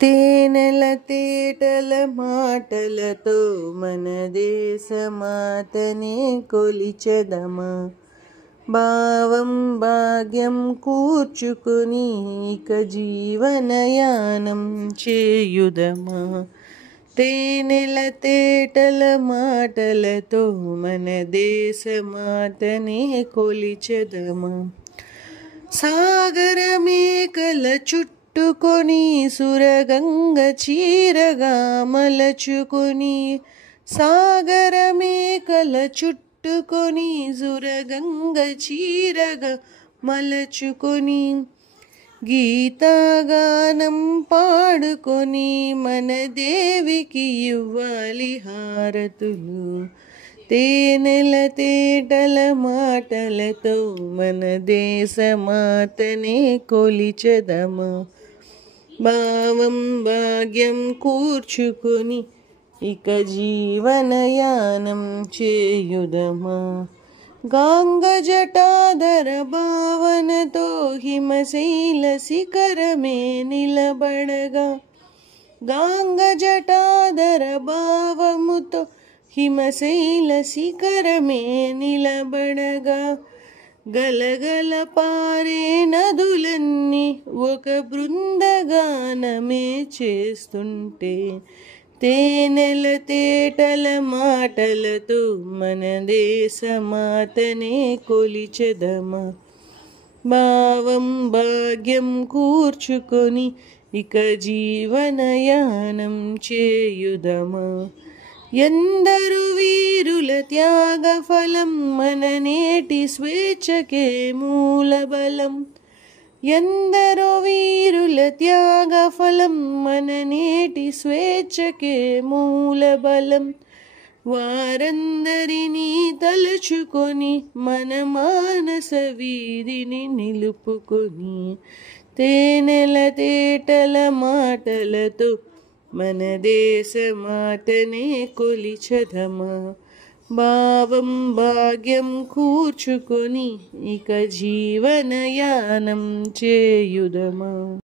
తేనెల తేటల మాటలతో మన దేశమాతనే కొలిచెదమా. భావం భాగ్యం కూర్చుకుని ఇక జీవనయానం చేయుదమా. తేనెల తేటల మాటలతో మన దేశమాతనే కొలిచెదమా. సాగర మేకల చుట్టుకొని సురగంగ చీరగా మలచుకొని, సాగర మేకల చుట్టుకొని సురగంగ చీరగా మలచుకొని, గీతాగానం పాడుకొని మన దేవికి ఇవ్వాలి హారతులు. తేనెల తేటల మాటలతో మన దేశమాతనే కొలిచెదమా. భావం భాగ్యం కూర్చుకొని ఇక జీవనయానం చేయుదమా. గాంగ జటాధర భావనతో హిమశైల శిఖరమే నిలబడగా, గాంగ జటాధర భావముతో హిమశైల శిఖరమే నిలబడగా, గలగల పారే నదులన్నీ ఒక బృందగానమే చేస్తుంటే, తేనెల తేటల మాటలతో మన దేశమాతనే కొలిచెదమా. భావం భాగ్యం కూర్చుకొని ఇక జీవనయానం చేయుదమా. ఎందరు వీరుల త్యాగ ఫలం మన నేటి స్వేచ్ఛకే మూలబలం. ఎందరో వీరుల త్యాగ ఫలం మన నేటి స్వేచ్ఛకే మూలబలం. వారందరినీ తలుచుకొని మన మానస వీధిని నిలుపుకొని, తేనెల తేటల మాటలతో మన దేశమాతనే కొలిచెదమా. భావం భాగ్యం కూర్చుకొని ఇక జీవనయానం చేయుదమా.